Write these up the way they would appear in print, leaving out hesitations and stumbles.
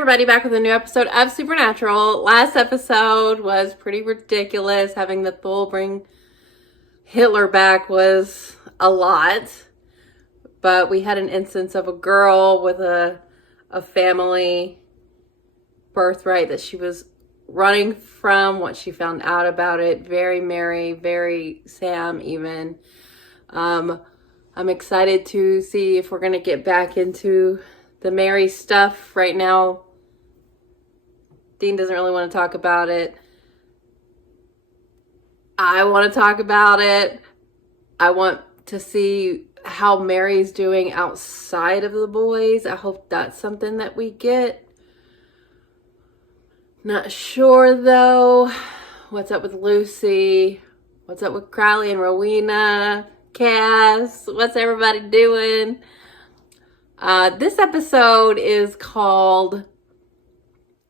everybody, back with a new episode of Supernatural. Last episode was pretty ridiculous. Having the Thule bring Hitler back was a lot. But we had an instance of a girl with a family birthright that she was running from, what she found out about it. Very Mary, very Sam even. I'm excited to see if we're going to get back into the Mary stuff. Right now, Dean doesn't really want to talk about it. I want to talk about it. I want to see how Mary's doing outside of the boys. I hope that's something that we get. Not sure though. What's up with Lucy? What's up with Crowley and Rowena? Cass? What's everybody doing? This episode is called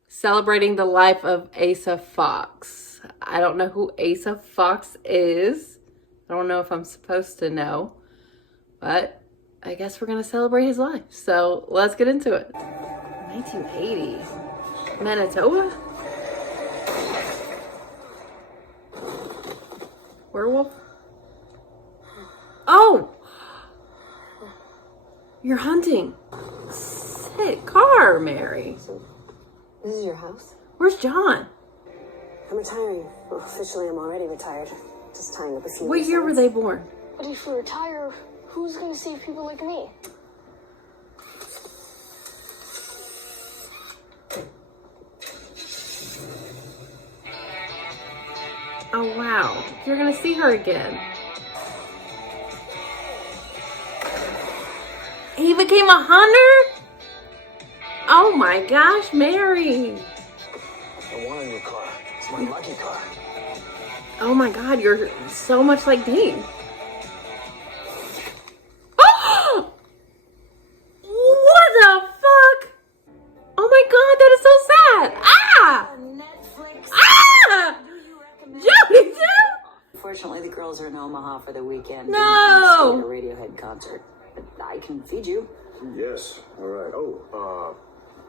Celebrating the Life of Asa Fox. I don't know who Asa Fox is. I don't know if I'm supposed to know. But I guess we're going to celebrate his life. So let's get into it. 1980. Manitoba? Werewolf? Oh! You're hunting. Sick car, Mary. So, this is your house? Where's John? I'm retiring. Well, officially, I'm already retired. Just tying up a few. What year were they born? But if we retire, who's gonna save people like me? Oh, wow. You're gonna see her again. He became a hunter? Oh my gosh, Mary. I want a new car. It's my lucky car. Oh my God, you're so much like Dean. What the fuck? Oh my God, that is so sad. Ah! Ah! Jody too? Unfortunately, the girls are in Omaha for the weekend. No! A Radiohead concert. But I can feed you. Yes. All right. Oh,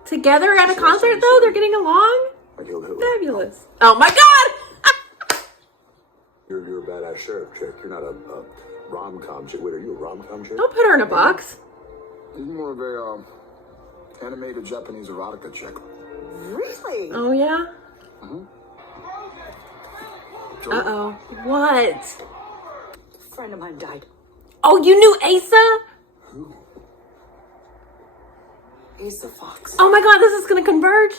Together at a concert though? They're getting along? I killed Hitler. Fabulous. Oh my God! You're a badass sheriff chick. You're not a rom-com chick. Wait, are you a rom-com chick? Don't put her in a box. You're more of a animated Japanese erotica chick. Really? Oh yeah? Uh-oh. What? A friend of mine died. Oh, you knew Asa? Who? Asa Fox. Oh my God, this is gonna converge.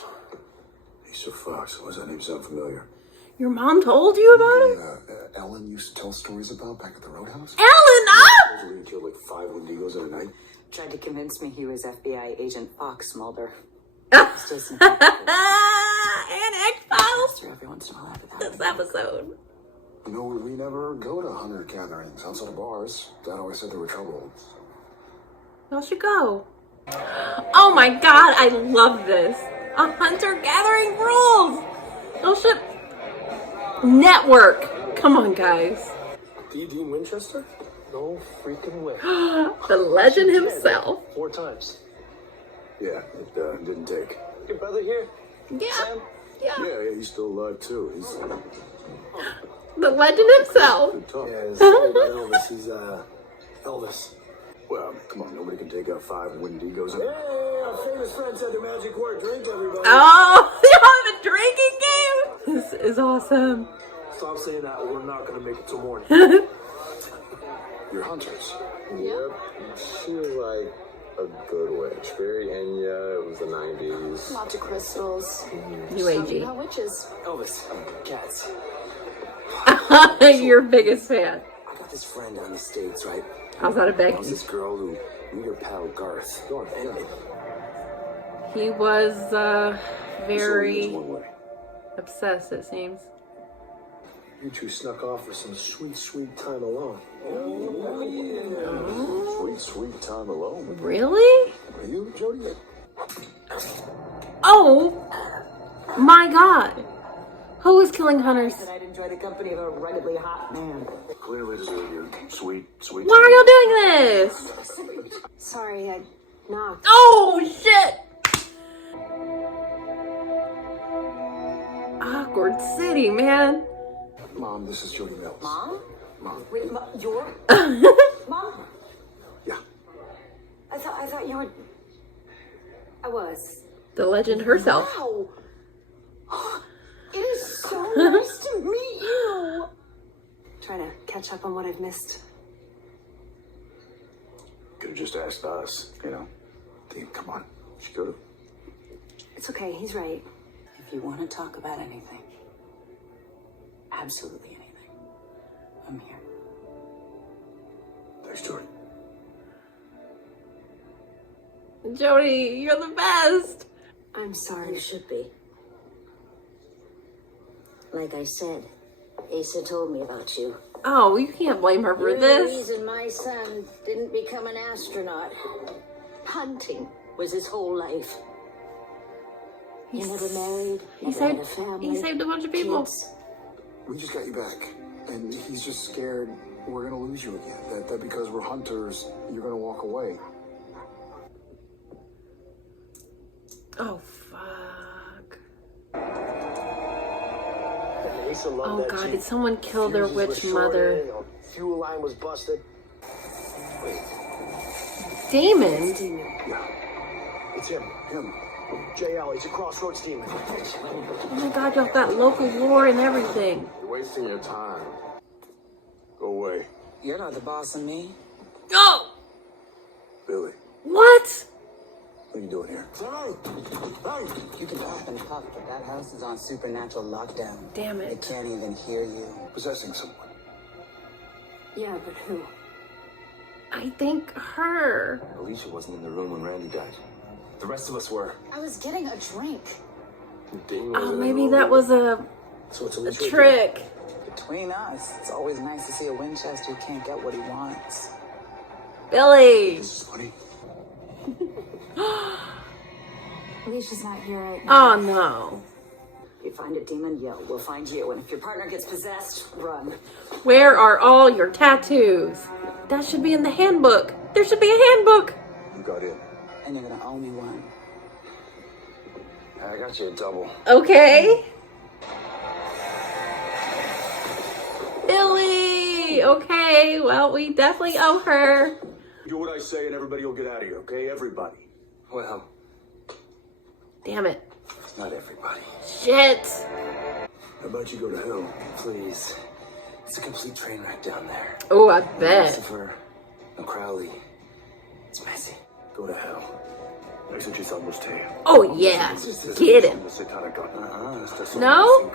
Asa Fox. Why does that name sound familiar? Your mom told you about it? Ellen used to tell stories about back at the Roadhouse? Ellen, up! Supposedly he killed like 5 Wendigos in a night. Tried to convince me he was FBI agent Fox Mulder. And Jason. X-Files. Every once in a while after that. This episode. You know, we never go to hunter gatherings outside of bars. Dad always said there were trouble. Y'all should go. Oh my God, I love this. A hunter-gathering rules. Y'all should... Network. Come on, guys. D. Dean Winchester? No freaking way. The legend himself. 4 times. Yeah, it didn't take. Your brother here? Yeah. Sam? Yeah, he's still alive too. He's The legend himself. good talk. Yeah, his son about Elvis. He's, Elvis. Well, come on, nobody can take out 5 Wendigos. Hey, our famous friend said the magic word. Drink, everybody. Oh, y'all have a drinking game? This is awesome. Stop saying that or we're not going to make it till morning. You're hunters. Yep. She was like a good witch. Very Enya. It was the 90s. Lots of crystals. New agey. Not witches. Elvis, cats. Your biggest fan. I got this friend down in the States, right? How's that a There's Becky? this girl who meet her pal Garth. Go on, enemy. He was very One way. obsessed, it seems. You two snuck off for some sweet, sweet time alone. Sweet, sweet time alone. Really? Are you, Jody? Oh my God. Who is killing hunters? And I'd enjoy the company of a ruggedly hot man. Clearly deserve your sweet, sweet. Why are y'all doing this? Sorry, I knocked. Oh, shit. awkward city, man. Mom, this is Jody Mills. Mom? Mom. Wait, you're... Mom? Yeah. I thought you were... I was. The legend herself. Wow! It is so nice to meet you! Trying to catch up on what I've missed. Could have just asked us, you know. Dean, come on. She could have. It's okay, he's right. If you want to talk about anything, absolutely anything, I'm here. Thanks, Jody. Jody, you're the best. I'm sorry. You should be. Like I said, Asa told me about you. Oh, you can't blame her for You're this. the reason my son didn't become an astronaut. Hunting was his whole life. He never married, never had a family. He saved a bunch of people. Kids. We just got you back. And he's just scared we're going to lose you again. That because we're hunters, you're going to walk away. Oh, fuck. Asa loved Oh, that God, Jeep. did someone kill their Fuses were witch shorted, mother? you know, fuel line was busted. Demon? Yeah. It's him. JL, he's a crossroads demon. Oh my God, y'all got local lore and everything. You're wasting your time. Go away. You're not the boss of me. Oh! Billy, What? what are you doing here? Hey! You can talk and talk, but that house is on supernatural lockdown. Damn They it. can't even hear you. Possessing someone. Yeah, but who? I think her. Alicia wasn't in the room when Randy died. The rest of us were. I was getting a drink. Dean Oh, wasn't in the maybe room that either. was a So it's a trick. Between us, it's always nice to see a Winchester who can't get what he wants. Billy. This is funny. Alicia's not here right Oh, now. no. If you find a demon, yell. We'll find you. And if your partner gets possessed, run. Where are all your tattoos? That should be in the handbook. There should be a handbook. You got in. And you're gonna owe me one. I got you a double. Okay. Billy. Okay, well, we definitely owe her. Do what I say and everybody will get out of here, okay? Everybody. Well, Damn it. not everybody. Shit. How about you go to hell? Please. It's a complete train wreck down there. Oh, I bet. Lucifer, no Crowley. It's messy. Go to hell. Exegete was taken. Oh, yeah. Get him. No?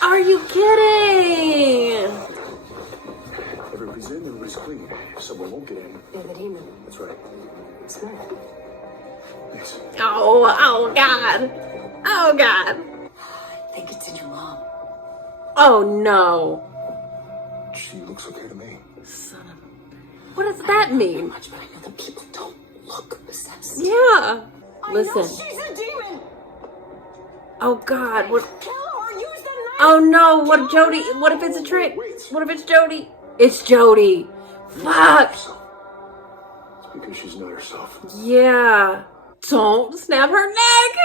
Are you kidding? Everybody's in, everybody's clean. Someone won't get in. You're the demon. That's right. Smart. Thanks. Oh, God. Oh, God. I think it's in your mom. Oh, no. She looks okay to me. Son of a... What does that mean? Much, but I know that people don't look possessed. Yeah. Listen. She's a demon! Oh, God. What... Kill her! Use the knife! Oh, no. What if Jody... What if it's a trick? What if it's Jody? It's Jody. Fuck. It's because she's not herself. Yeah. Don't snap her neck.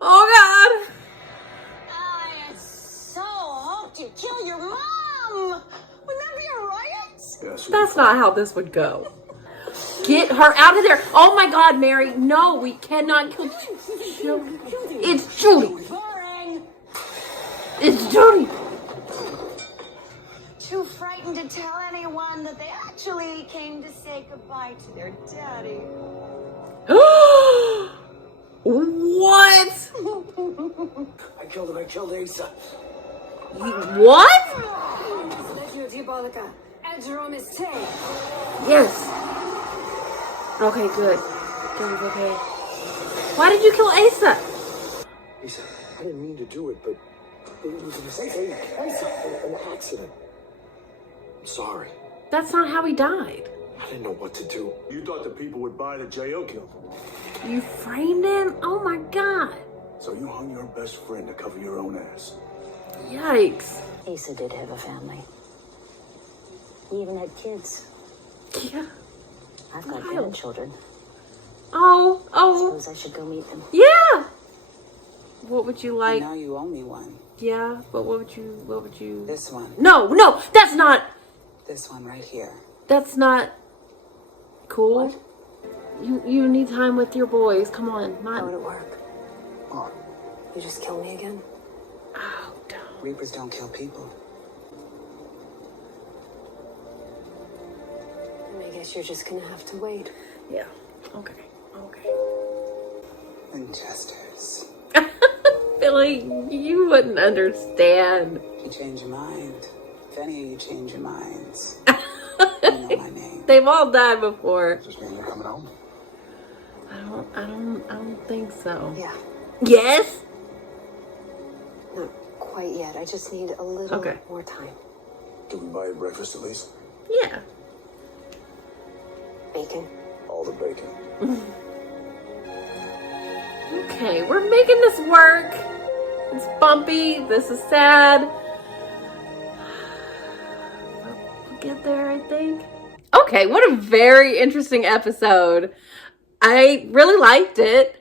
Oh, God. I so hoped you'd kill your mom. Wouldn't that be a riot? Yes. That's not how this would go. Get her out of there. Oh, my God, Mary. No, we cannot kill Jody. It's Jody. Boring. It's Jody. Too frightened to tell anyone that they actually came to say goodbye to their daddy. What? I killed him. I killed Asa. What? Legio Diabolica. Adromis Te. Yes. Okay, good. Jody's okay. Why did you kill Asa? He said, I didn't mean to do it, but it was a mistake. An accident. I'm sorry. That's not how he died. I didn't know what to do. You thought the people would buy the J.O. killed him. You framed him? Oh my God. So you hung your best friend to cover your own ass. Yikes. Asa did have a family. He even had kids. Yeah. I've got Wild. grandchildren. Oh, Oh, Suppose I should go meet them. yeah. What would you I like? know you owe me one. Yeah, but what would you? This one. No, that's not Right here. That's not cool. You need time with your boys. Come on, How would not. it work? You just kill me again? Oh, don't. Reapers don't kill people. I guess you're just gonna have to wait. Yeah. Okay. Winchesters. Billy, you wouldn't understand. If you change your mind, if any of you change your minds, you know my name. They've all died before. Does this mean you're coming home? I don't think so. Yeah. Yes. Not quite yet. I just need a little Okay. more time. Can we buy you breakfast at least? Yeah. Bacon. All the bacon. Okay, we're making this work. It's bumpy. This is sad. We'll get there, I think. Okay, what a very interesting episode. I really liked it,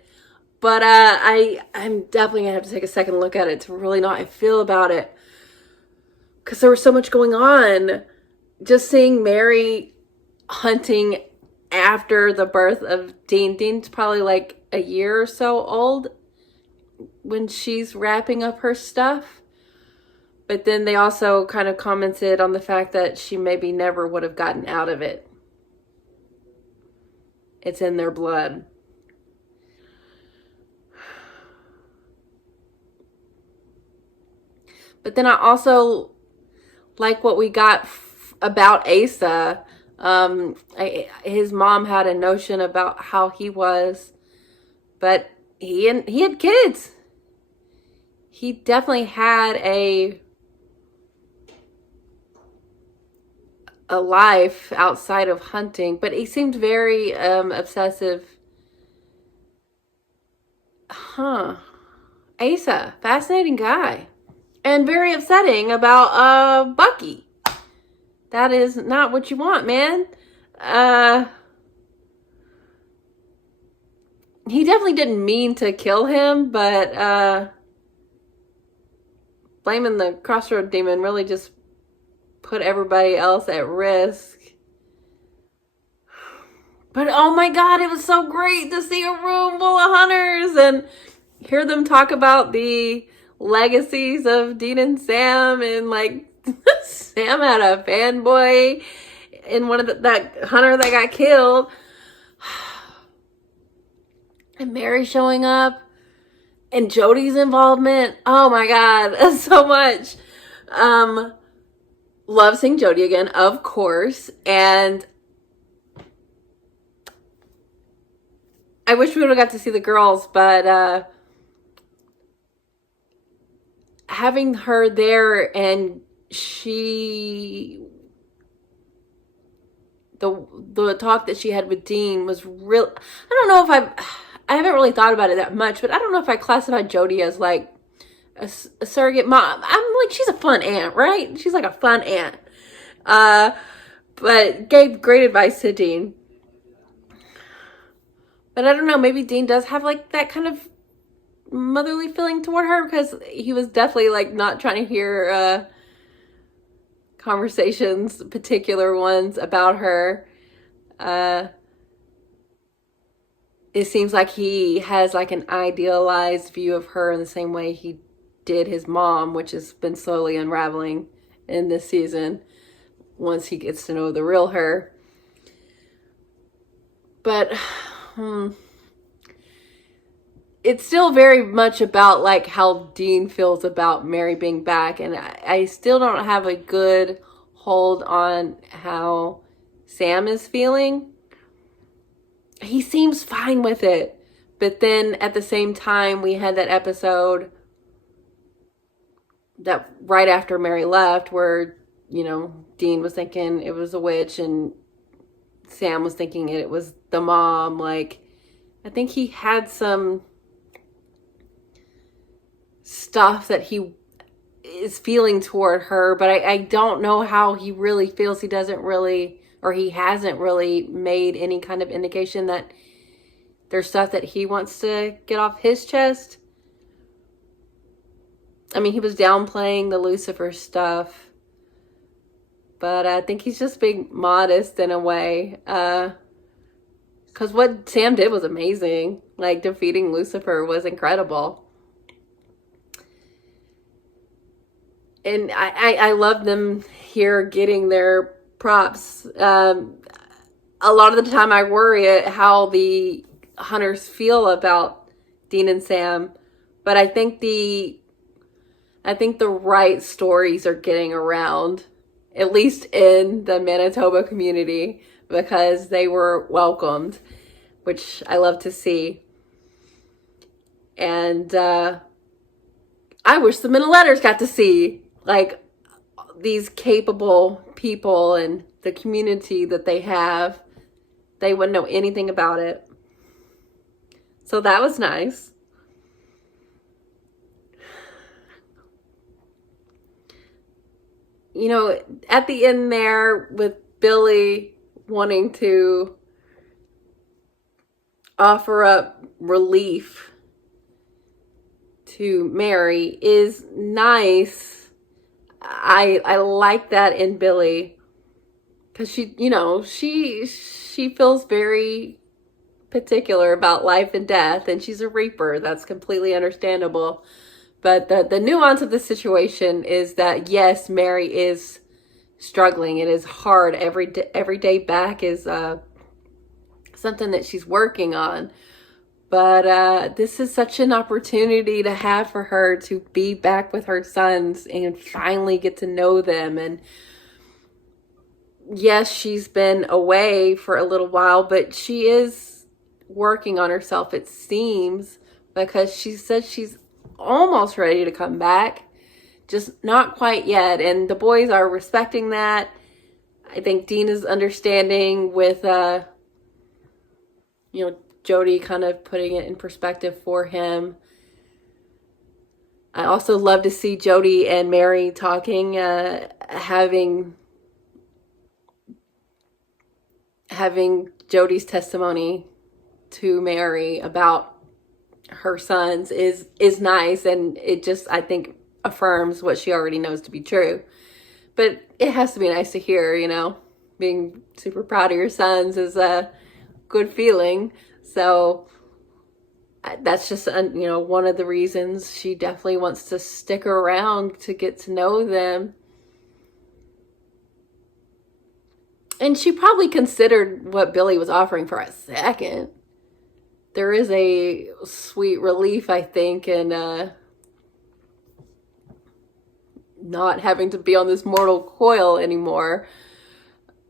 but I'm definitely gonna have to take a second look at it to really know how I feel about it. Because there was so much going on. Just seeing Mary hunting after the birth of Dean. Dean's probably like a year or so old when she's wrapping up her stuff. But then they also kind of commented on the fact that she maybe never would have gotten out of it. It's in their blood. But then I also like what we got about Asa. His mom had a notion about how he was, but he had kids. He definitely had a life outside of hunting, but he seemed very obsessive. Asa, fascinating guy. And very upsetting about Bucky. That is not what you want, man. He definitely didn't mean to kill him, but blaming the crossroad demon really just put everybody else at risk. But oh my god, it was so great to see a room full of hunters and hear them talk about the legacies of Dean and Sam, and like Sam had a fanboy in one of that hunter that got killed, and Mary showing up, and Jody's involvement. Oh my god, so much. Love seeing Jody again, of course, and I wish we would have got to see the girls, but having her there, and the talk that she had with Dean was real. I don't know if I haven't really thought about it that much, but I don't know if I classified Jody as like a surrogate mom. I'm like, she's a fun aunt, right? She's like a fun aunt. But gave great advice to Dean. But I don't know, maybe Dean does have like that kind of motherly feeling toward her, because he was definitely like not trying to hear conversations, particular ones about her. It seems like he has like an idealized view of her in the same way he did his mom, which has been slowly unraveling in this season once he gets to know the real her. But it's still very much about like how Dean feels about Mary being back, and I still don't have a good hold on how Sam is feeling. He seems fine with it, but then at the same time we had that episode that right after Mary left where, you know, Dean was thinking it was a witch and Sam was thinking it was the mom. Like, I think he had some stuff that he is feeling toward her, but I don't know how he really feels. He doesn't really, or he hasn't really made any kind of indication that there's stuff that he wants to get off his chest. I mean, he was downplaying the Lucifer stuff, but I think he's just being modest in a way. Because what Sam did was amazing. Like, defeating Lucifer was incredible. And I love them here getting their props. A lot of the time I worry at how the hunters feel about Dean and Sam. But I think the right stories are getting around, at least in the Manitoba community, because they were welcomed, which I love to see. And I wish the Middle Letters got to see, like, these capable people and the community that they have. They wouldn't know anything about it. So that was nice. You know, at the end there with Billy wanting to offer up relief to Mary is nice. I like that in Billy, because she feels very particular about life and death, and she's a reaper. That's completely understandable. But the nuance of the situation is that, yes, Mary is struggling. It is hard. Every day back is something that she's working on. But this is such an opportunity to have for her to be back with her sons and finally get to know them. And yes, she's been away for a little while, but she is working on herself, it seems, because she said she's almost ready to come back, just not quite yet. And the boys are respecting that. I think Dean is understanding with, Jody kind of putting it in perspective for him. I also love to see Jody and Mary talking, having Jody's testimony to Mary about her sons is nice, and it just, I think, affirms what she already knows to be true. But it has to be nice to hear, being super proud of your sons is a good feeling. So that's just, one of the reasons she definitely wants to stick around to get to know them. And she probably considered what Billy was offering for a second. There is a sweet relief, I think, in not having to be on this mortal coil anymore,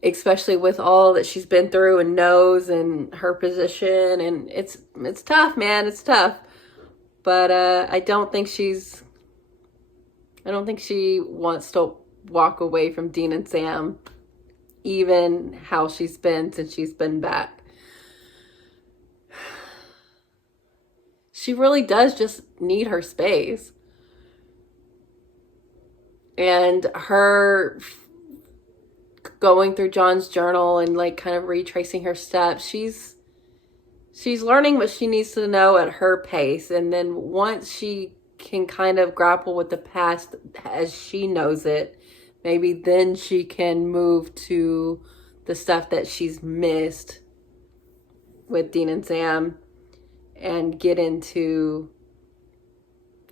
especially with all that she's been through and knows, and her position. And it's tough, man. It's tough. But I don't think she wants to walk away from Dean and Sam, even how she's been since she's been back. She really does just need her space. And her going through John's journal and like kind of retracing her steps, she's learning what she needs to know at her pace. And then once she can kind of grapple with the past as she knows it, maybe then she can move to the stuff that she's missed with Dean and Sam and get into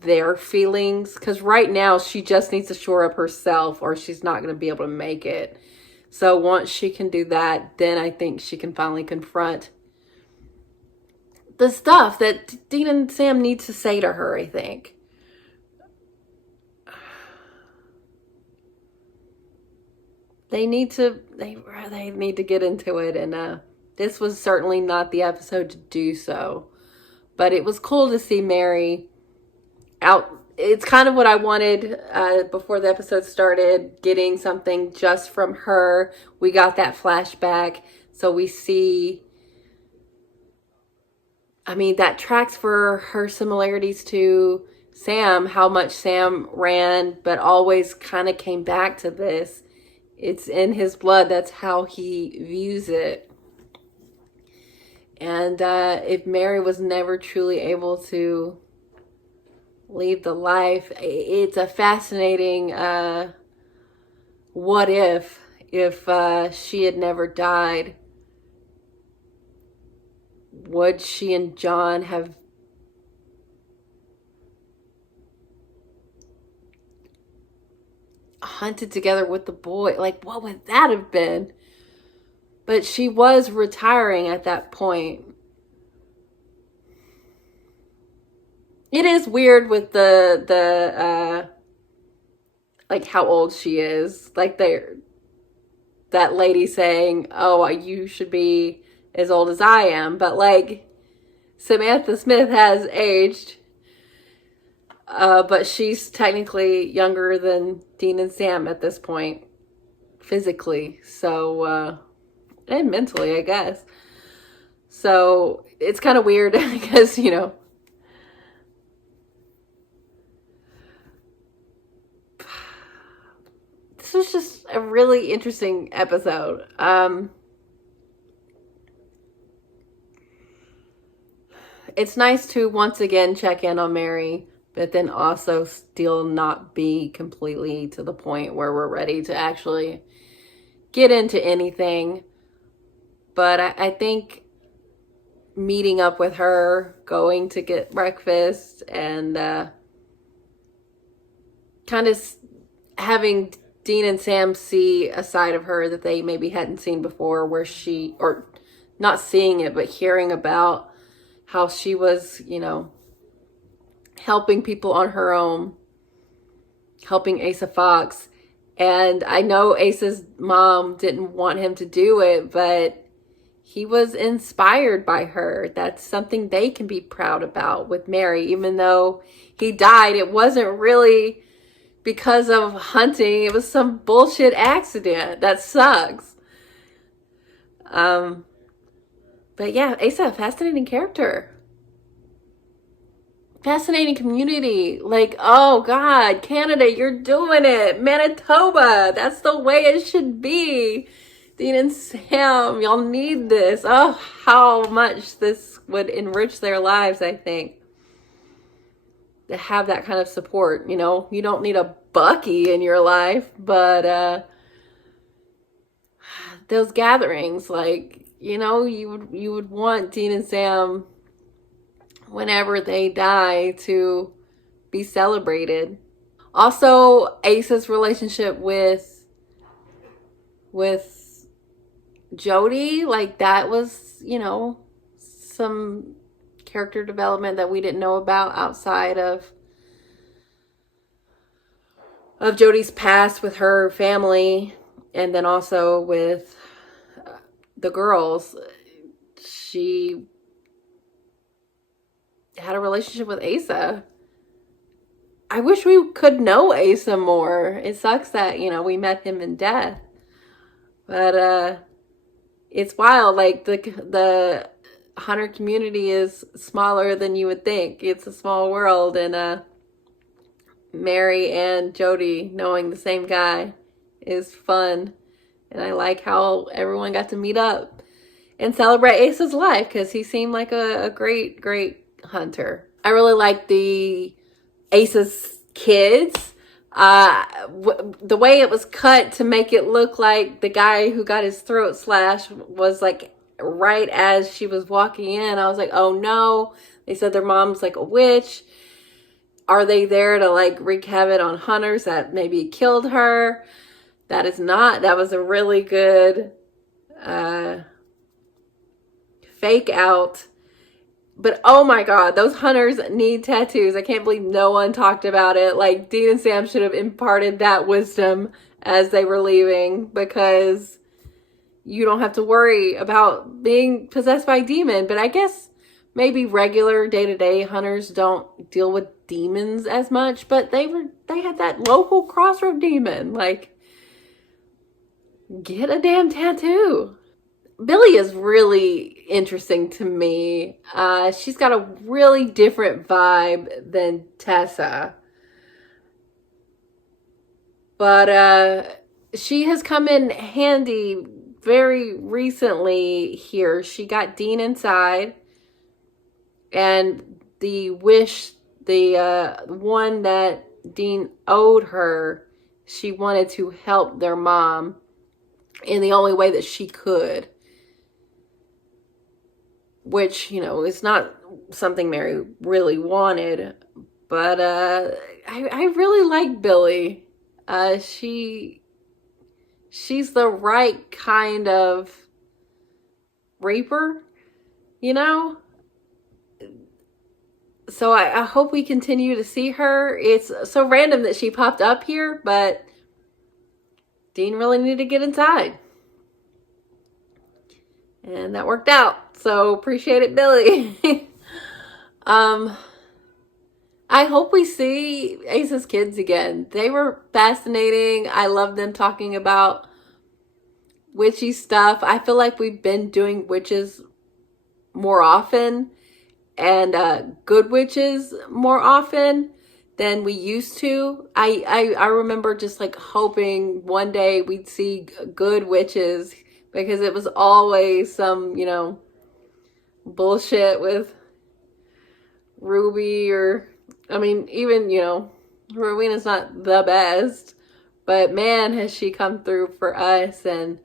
their feelings. Because right now she just needs to shore up herself, or she's not going to be able to make it. So once she can do that, then I think she can finally confront the stuff that Dean and Sam need to say to her, I think. They need to get into it, and this was certainly not the episode to do so. But it was cool to see Mary out. It's kind of what I wanted before the episode started, getting something just from her. We got that flashback, so we see, that tracks for her similarities to Sam, how much Sam ran, but always kind of came back to this. It's in his blood. That's how he views it. And if Mary was never truly able to leave the life, it's a fascinating what if she had never died, would she and John have hunted together with the boy? Like, what would that have been? But she was retiring at that point. It is weird with the like how old she is. Like that lady saying, "Oh, you should be as old as I am," but like Samantha Smith has aged, but she's technically younger than Dean and Sam at this point, physically. So, and mentally, I guess. So it's kind of weird because, you know, this was just a really interesting episode. It's nice to once again check in on Mary, but then also still not be completely to the point where we're ready to actually get into anything. But I think meeting up with her, going to get breakfast, and kind of having Dean and Sam see a side of her that they maybe hadn't seen before, where she, or not seeing it, but hearing about how she was, you know, helping people on her own, helping Asa Fox. And I know Asa's mom didn't want him to do it, but he was inspired by her. That's something they can be proud about with Mary. Even though he died, it wasn't really because of hunting. It was some bullshit accident. That sucks. But yeah, Asa, fascinating character. Fascinating community. Like, oh God, Canada, you're doing it. Manitoba, that's the way it should be. Dean and Sam, y'all need this. Oh, how much this would enrich their lives, I think. To have that kind of support, you know. You don't need a Bucky in your life, but those gatherings, like, you know, you would want Dean and Sam, whenever they die, to be celebrated. Also, Asa's relationship with Jody, like, that was, you know, some character development that we didn't know about outside of Jody's past with her family, and then also with the girls. She had a relationship with Asa. I wish we could know Asa more. It sucks that, you know, we met him in death. But it's wild. Like, the hunter community is smaller than you would think. It's a small world, and Mary and Jody knowing the same guy is fun. And I like how everyone got to meet up and celebrate Asa's life, because he seemed like a great, great hunter. I really like the Asa's kids. The way it was cut to make it look like the guy who got his throat slashed was like right as she was walking in. I was like, oh no. They said their mom's like a witch. Are they there to like wreak havoc on hunters that maybe killed her? That is not. That was a really good fake out. But oh my God, those hunters need tattoos. I can't believe no one talked about it. Like, Dean and Sam should have imparted that wisdom as they were leaving, because you don't have to worry about being possessed by a demon. But I guess maybe regular day-to-day hunters don't deal with demons as much, but they had that local crossroad demon. Like, get a damn tattoo. Billy is really interesting to me. She's got a really different vibe than Tessa. But she has come in handy very recently here, she got Dean inside, and the one that Dean owed her, she wanted to help their mom in the only way that she could, which, is not something Mary really wanted. But I really like Billy. She's the right kind of Reaper, So I hope we continue to see her. It's so random that she popped up here, but Dean really needed to get inside. And that worked out. So appreciate it, Billy. I hope we see Ace's kids again. They were fascinating. I love them talking about witchy stuff. I feel like we've been doing witches more often, and good witches more often than we used to. I remember just like hoping one day we'd see good witches, because it was always some, bullshit with Ruby, or, I mean, even, Rowena's not the best, but man, has she come through for us, and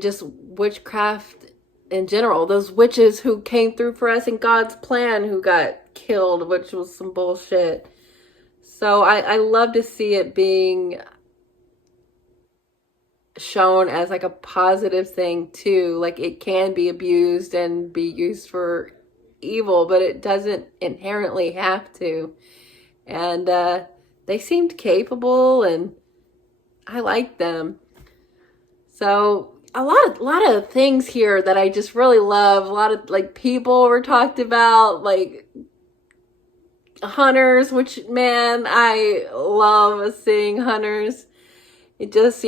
just witchcraft in general. Those witches who came through for us in God's plan, who got killed, which was some bullshit. So I love to see it being shown as like a positive thing too. Like, it can be abused and be used for evil, but it doesn't inherently have to. And they seemed capable, and I liked them. So a lot of things here that I just really love. A lot of like people were talked about, like hunters, which, man, I love seeing hunters. It just,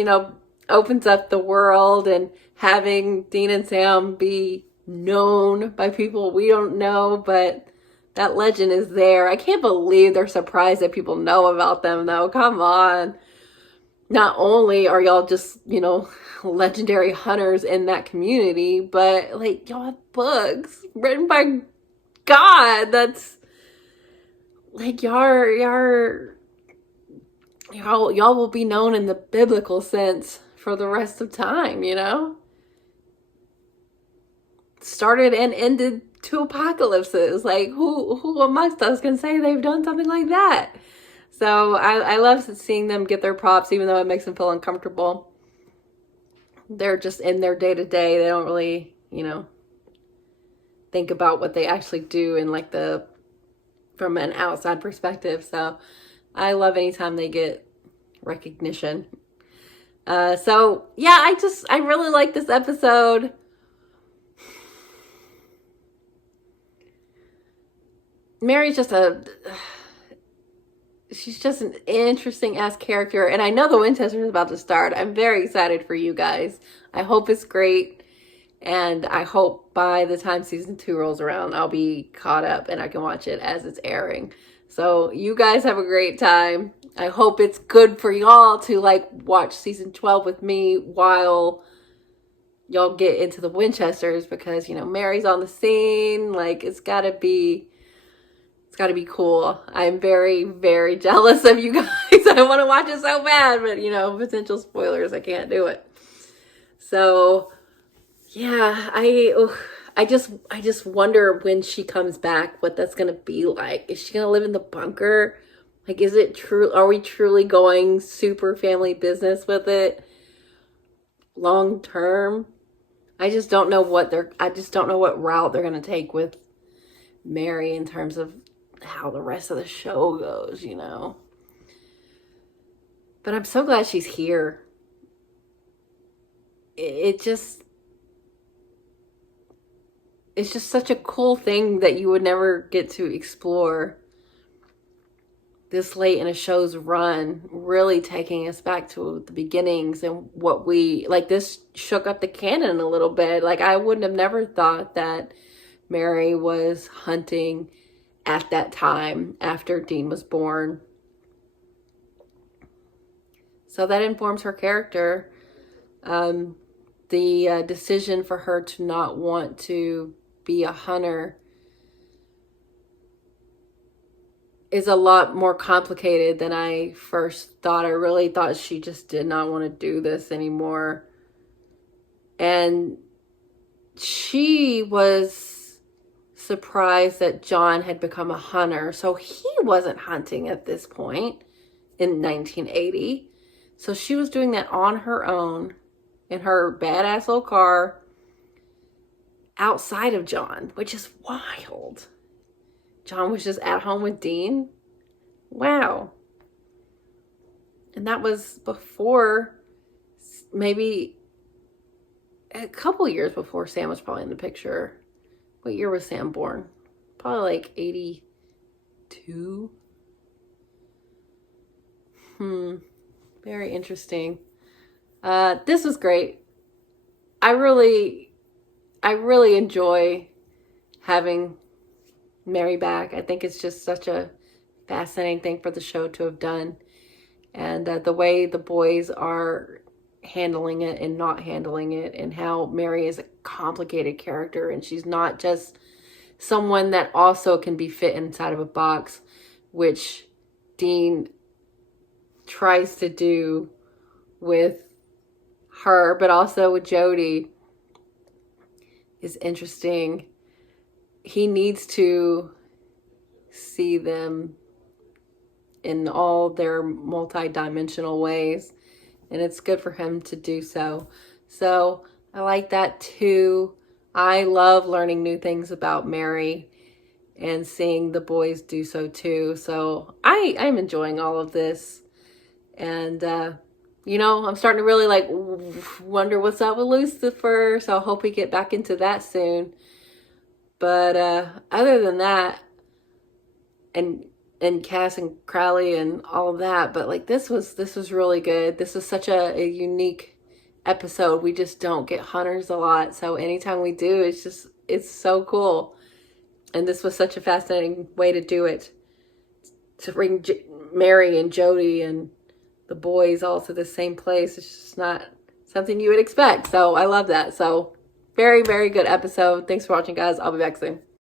opens up the world, and having Dean and Sam be known by people we don't know, but that legend is there. I can't believe they're surprised that people know about them, though. Come on. Not only are y'all just, legendary hunters in that community, but like, y'all have books written by God. That's like, y'all will be known in the biblical sense for the rest of time, Started and ended 2 apocalypses. Like, who amongst us can say they've done something like that? So I love seeing them get their props, even though it makes them feel uncomfortable. They're just in their day-to-day. They don't really, think about what they actually do in like from an outside perspective. So I love anytime they get recognition. So yeah, I really like this episode. Mary's she's just an interesting ass character, and I know the Winchester is about to start. I'm very excited for you guys. I hope it's great, and I hope by the time season 2 rolls around, I'll be caught up and I can watch it as it's airing. So you guys have a great time. I hope it's good for y'all to like watch season 12 with me while y'all get into the Winchesters, because Mary's on the scene. Like, it's gotta be cool. I'm very, very jealous of you guys. I want to watch it so bad, but potential spoilers, I can't do it. So yeah, I just wonder when she comes back what that's gonna be like. Is she gonna live in the bunker? Like, is it true? Are we truly going super family business with it long term? I just don't know what route they're gonna take with Mary in terms of how the rest of the show goes, But I'm so glad she's here. It's just such a cool thing that you would never get to explore this late in a show's run, really taking us back to the beginnings and what this shook up the canon a little bit. Like, I wouldn't have never thought that Mary was hunting at that time after Dean was born. So that informs her character. The decision for her to not want to be a hunter is a lot more complicated than I first thought. I really thought she just did not want to do this anymore. And she was surprised that John had become a hunter. So he wasn't hunting at this point in 1980. So she was doing that on her own in her badass little car outside of John, which is wild. John was just at home with Dean. Wow. And that was before, maybe a couple years before Sam was probably in the picture. What year was Sam born? Probably like 82. Very interesting. This was great. I really enjoy having Mary back. I think it's just such a fascinating thing for the show to have done. And the way the boys are handling it and not handling it, and how Mary is a complicated character, and she's not just someone that also can be fit inside of a box, which Dean tries to do with her, but also with Jody, is interesting. He needs to see them in all their multi-dimensional ways, and it's good for him to do so. So I like that too. I love learning new things about Mary and seeing the boys do so too. So I'm enjoying all of this. And, I'm starting to really wonder what's up with Lucifer. So I hope we get back into that soon. But other than that, and Cass and Crowley and all of that, but this was really good. This was such a unique episode. We just don't get hunters a lot, so anytime we do, it's so cool. And this was such a fascinating way to do it, to bring Mary and Jody and the boys all to the same place. It's just not something you would expect, so I love that. So very, very good episode. Thanks for watching, guys. I'll be back soon.